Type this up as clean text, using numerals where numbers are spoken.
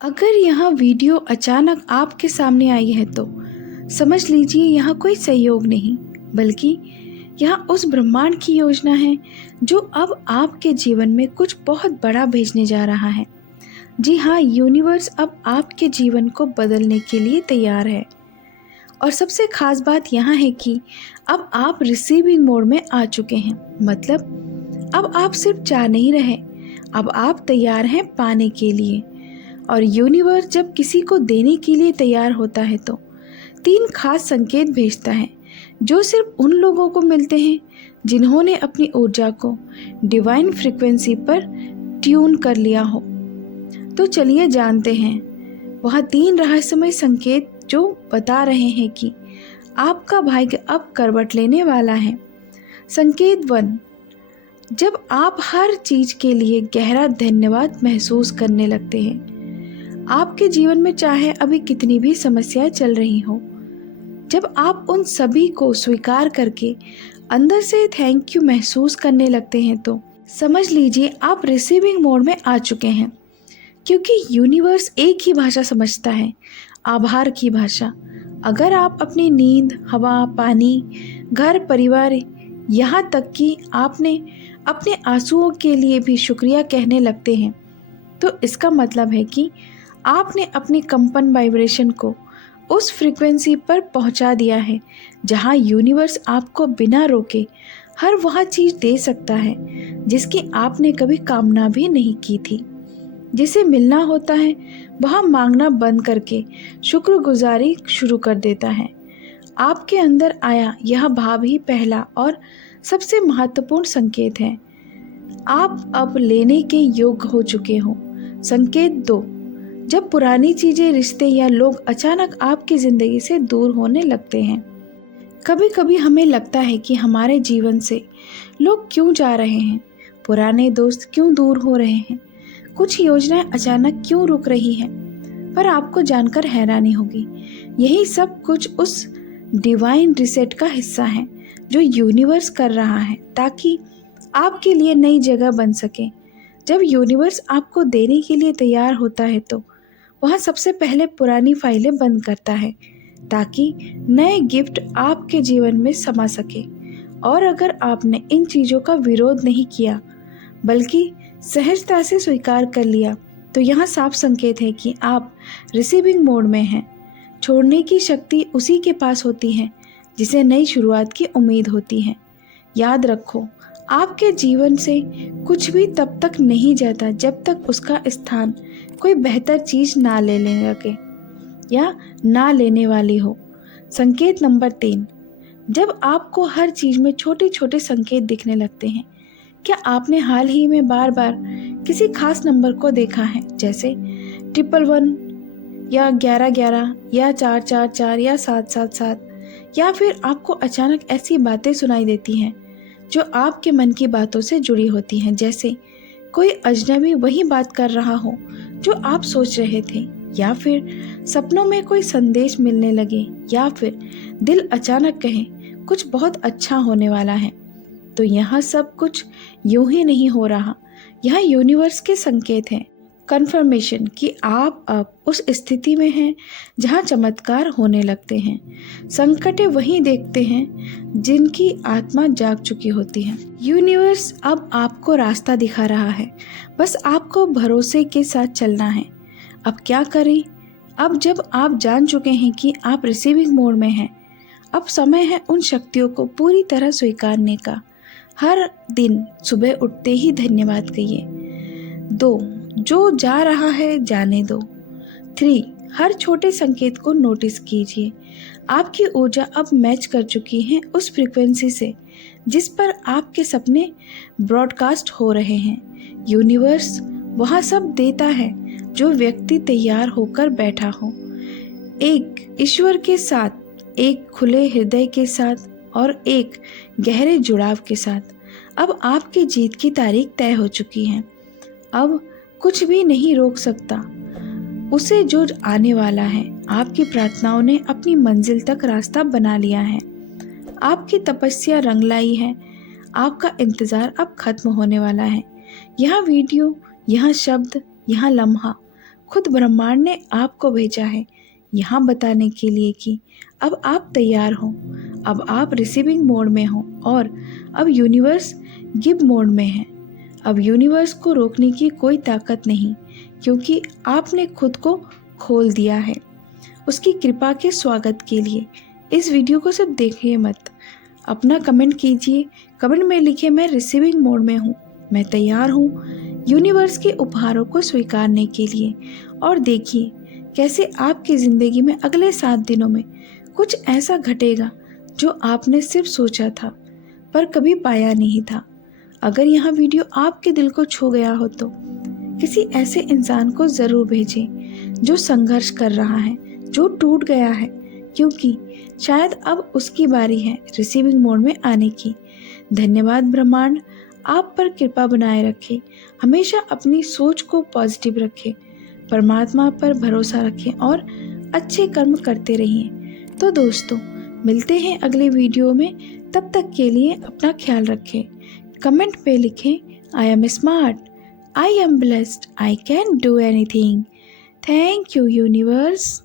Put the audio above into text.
अगर यह वीडियो अचानक आपके सामने आई है तो समझ लीजिए यह कोई संयोग नहीं, बल्कि यह उस ब्रह्मांड की योजना है जो अब आपके जीवन में कुछ बहुत बड़ा भेजने जा रहा है। जी हाँ, यूनिवर्स अब आपके जीवन को बदलने के लिए तैयार है। और सबसे खास बात यह है कि अब आप रिसीविंग मोड में आ चुके हैं। मतलब अब आप सिर्फ चाह नहीं रहे, अब आप तैयार हैं पाने के लिए। और यूनिवर्स जब किसी को देने के लिए तैयार होता है तो 3 खास संकेत भेजता है जो सिर्फ उन लोगों को मिलते हैं जिन्होंने अपनी ऊर्जा को डिवाइन फ्रीक्वेंसी पर ट्यून कर लिया हो। तो चलिए जानते हैं वह 3 रहस्यमय संकेत जो बता रहे हैं कि आपका भाग्य अब करवट लेने वाला है। संकेत 1, जब आप हर चीज के लिए गहरा धन्यवाद महसूस करने लगते हैं। आपके जीवन में चाहे अभी कितनी भी समस्याएं चल रही हो, जब आप उन सभी को स्वीकार करके अंदर से थैंक यू महसूस करने लगते हैं तो समझ लीजिए आप रिसीविंग मोड में आ चुके हैं। क्योंकि यूनिवर्स एक ही भाषा समझता है, आभार की भाषा। अगर आप अपनी नींद, हवा, पानी, घर, परिवार, यहाँ तक कि आपने अपने आंसुओं के लिए भी शुक्रिया कहने लगते हैं, तो इसका मतलब है कि आपने अपनी कंपन वाइब्रेशन को उस फ्रीक्वेंसी पर पहुंचा दिया है जहां यूनिवर्स आपको बिना रोके हर वह चीज़ दे सकता है जिसकी आपने कभी कामना भी नहीं की थी। जिसे मिलना होता है वह मांगना बंद करके शुक्रगुजारी शुरू कर देता है। आपके अंदर आया यह भाव ही पहला और सबसे महत्वपूर्ण संकेत है। आप अब लेने के योग्य हो चुके हो। संकेत 2, जब पुरानी चीजें, रिश्ते या लोग अचानक आपकी जिंदगी से दूर होने लगते हैं। कभी कभी हमें लगता है कि हमारे जीवन से लोग क्यों जा रहे हैं, पुराने दोस्त क्यों दूर हो रहे हैं, कुछ योजनाएं अचानक क्यों रुक रही हैं। पर आपको जानकर हैरानी होगी, यही सब कुछ उस डिवाइन रिसेट का हिस्सा है जो यूनिवर्स कर रहा है ताकि आपके लिए नई जगह बन सके। जब यूनिवर्स आपको देने के लिए तैयार होता है तो वह सबसे पहले पुरानी फाइलें बंद करता है ताकि नए गिफ्ट आपके जीवन में समा सके। और अगर आपने इन चीज़ों का विरोध नहीं किया बल्कि सहजता से स्वीकार कर लिया तो यह साफ संकेत है कि आप रिसीविंग मोड में हैं। छोड़ने की शक्ति उसी के पास होती है जिसे नई शुरुआत की उम्मीद होती है। याद रखो, आपके जीवन से कुछ भी तब तक नहीं जाता जब तक उसका स्थान कोई बेहतर चीज ना लेने लगे या ना लेने वाली हो। संकेत नंबर 3, जब आपको हर चीज में छोटे छोटे संकेत दिखने लगते हैं। क्या आपने हाल ही में बार बार किसी खास नंबर को देखा है, जैसे 111 या 1111 या 444 या 777, या फिर आपको अचानक ऐसी बातें सुनाई देती हैं जो आपके मन की बातों से जुड़ी होती हैं, जैसे कोई अजनबी वही बात कर रहा हो जो आप सोच रहे थे, या फिर सपनों में कोई संदेश मिलने लगे, या फिर दिल अचानक कहे कुछ बहुत अच्छा होने वाला है। तो यह सब कुछ यूं ही नहीं हो रहा, यह यूनिवर्स के संकेत हैं, कन्फर्मेशन कि आप अब उस स्थिति में हैं जहां चमत्कार होने लगते हैं। संकटें वही देखते हैं जिनकी आत्मा जाग चुकी होती है। यूनिवर्स अब आपको रास्ता दिखा रहा है, बस आपको भरोसे के साथ चलना है। अब क्या करें? अब जब आप जान चुके हैं कि आप रिसीविंग मोड में हैं, अब समय है उन शक्तियों को पूरी तरह स्वीकारने का। हर दिन सुबह उठते ही धन्यवाद कहिए। 2, जो जा रहा है जाने दो। 3, हर छोटे संकेत को नोटिस कीजिए। आपकी ऊर्जा अब मैच कर चुकी है उस फ्रीक्वेंसी से जिस पर आपके सपने ब्रॉडकास्ट हो रहे हैं। यूनिवर्स वह सब देता है जो व्यक्ति तैयार होकर बैठा हो, एक ईश्वर के साथ, एक खुले हृदय के साथ और एक गहरे जुड़ाव के साथ। अब आपकी जीत की तारीख तय हो चुकी है। अब कुछ भी नहीं रोक सकता उसे जो आने वाला है। आपकी प्रार्थनाओं ने अपनी मंजिल तक रास्ता बना लिया है। आपकी तपस्या रंग लाई है। आपका इंतजार अब खत्म होने वाला है। यह वीडियो, यह शब्द, यह लम्हा खुद ब्रह्मांड ने आपको भेजा है यहाँ बताने के लिए कि अब आप तैयार हो, अब आप रिसीविंग मोड में हो और अब यूनिवर्स गिव मोड में है। अब यूनिवर्स को रोकने की कोई ताकत नहीं, क्योंकि आपने खुद को खोल दिया है उसकी कृपा के स्वागत के लिए। इस वीडियो को सिर्फ देखिए मत, अपना कमेंट कीजिए। कमेंट में लिखिए मैं रिसीविंग मोड में हूँ, मैं तैयार हूँ यूनिवर्स के उपहारों को स्वीकारने के लिए। और देखिए कैसे आपकी ज़िंदगी में अगले 7 दिनों में कुछ ऐसा घटेगा जो आपने सिर्फ सोचा था पर कभी पाया नहीं था। अगर यह वीडियो आपके दिल को छू गया हो तो किसी ऐसे इंसान को ज़रूर भेजें जो संघर्ष कर रहा है, जो टूट गया है, क्योंकि शायद अब उसकी बारी है रिसीविंग मोड में आने की। धन्यवाद ब्रह्मांड, आप पर कृपा बनाए रखे, हमेशा अपनी सोच को पॉजिटिव रखें, परमात्मा पर भरोसा रखें और अच्छे कर्म करते रहिए। तो दोस्तों मिलते हैं अगले वीडियो में, तब तक के लिए अपना ख्याल रखें। कमेंट पे लिखें I am smart, I am blessed, I can do anything. Thank you universe.